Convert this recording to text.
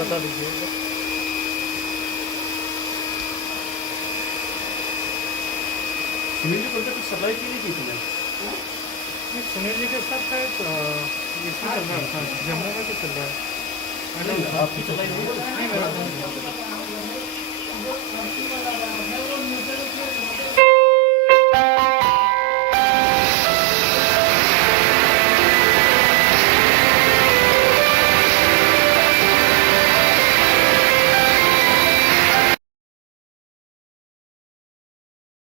बता दीजिए। सुनील जी बोलते कुछ सप्लाई की नहीं की थी मैं। सुनील जी के साथ शायद इसमें चल रहा है, जम्मू में तो चल रहा है। आपकी सप्लाई नहीं नहीं,